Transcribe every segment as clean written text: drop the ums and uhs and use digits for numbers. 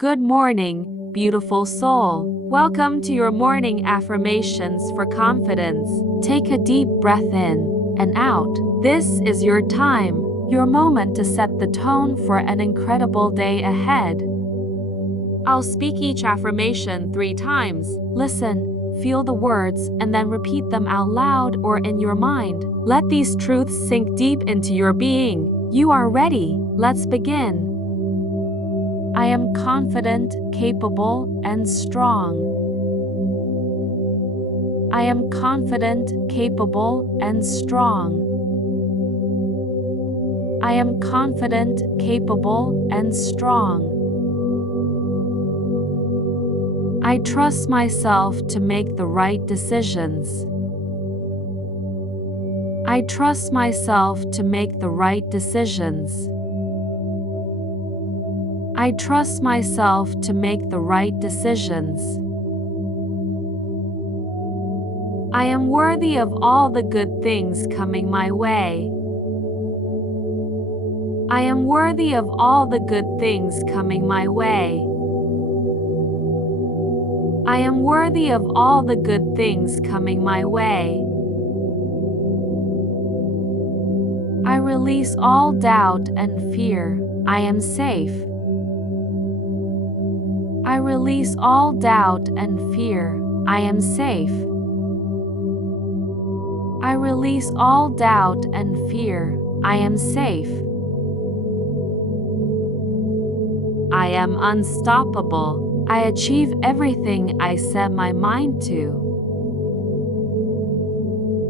Good morning, beautiful soul. Welcome to your morning affirmations for confidence. Take a deep breath in and out. This is your time, your moment to set the tone for an incredible day ahead. I'll speak each affirmation 3 times. Listen, feel the words, and then repeat them out loud or in your mind. Let these truths sink deep into your being. You are ready. Let's begin. I am confident, capable, and strong. I am confident, capable, and strong. I am confident, capable, and strong. I trust myself to make the right decisions. I trust myself to make the right decisions. I trust myself to make the right decisions. I am worthy of all the good things coming my way. I am worthy of all the good things coming my way. I am worthy of all the good things coming my way. I release all doubt and fear. I am safe. I release all doubt and fear. I am safe. I release all doubt and fear. I am safe. I am unstoppable. I achieve everything I set my mind to.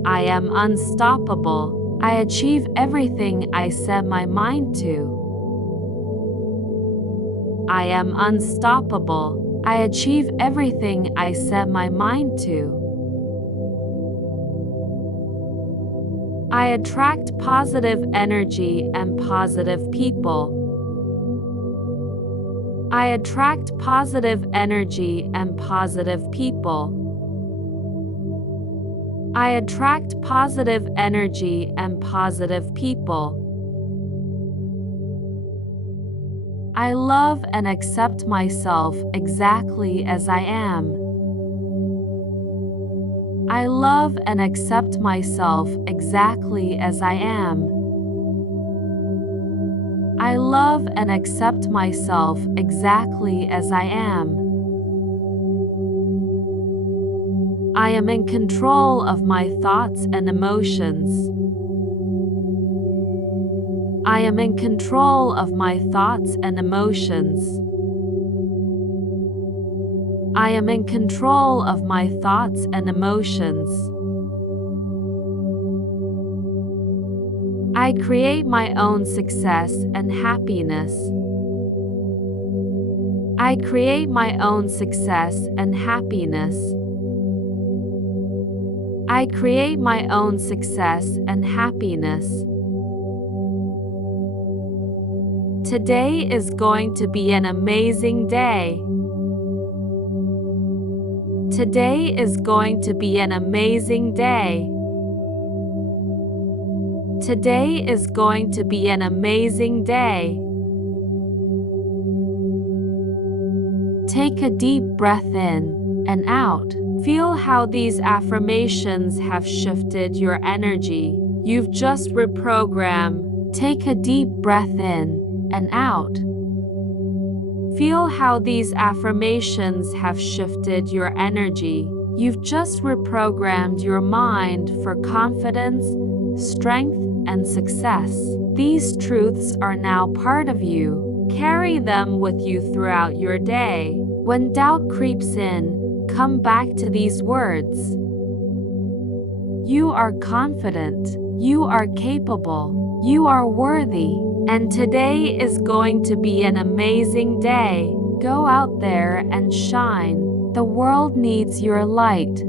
I am unstoppable. I achieve everything I set my mind to. I am unstoppable. I achieve everything I set my mind to. I attract positive energy and positive people. I attract positive energy and positive people. I attract positive energy and positive people. I love and accept myself exactly as I am. I love and accept myself exactly as I am. I love and accept myself exactly as I am. I am in control of my thoughts and emotions. I am in control of my thoughts and emotions. I am in control of my thoughts and emotions. I create my own success and happiness. I create my own success and happiness. I create my own success and happiness. Today is going to be an amazing day. Today is going to be an amazing day. Today is going to be an amazing day. Take a deep breath in and out. Feel how these affirmations have shifted your energy. You've just reprogrammed. Take a deep breath in and out. Feel how these affirmations have shifted your energy. You've just reprogrammed your mind for confidence, strength, and success. These truths are now part of you. Carry them with you throughout your day. When doubt creeps in, come back to these words. You are confident. You are capable. You are worthy. And today is going to be an amazing day. Go out there and shine. The world needs your light.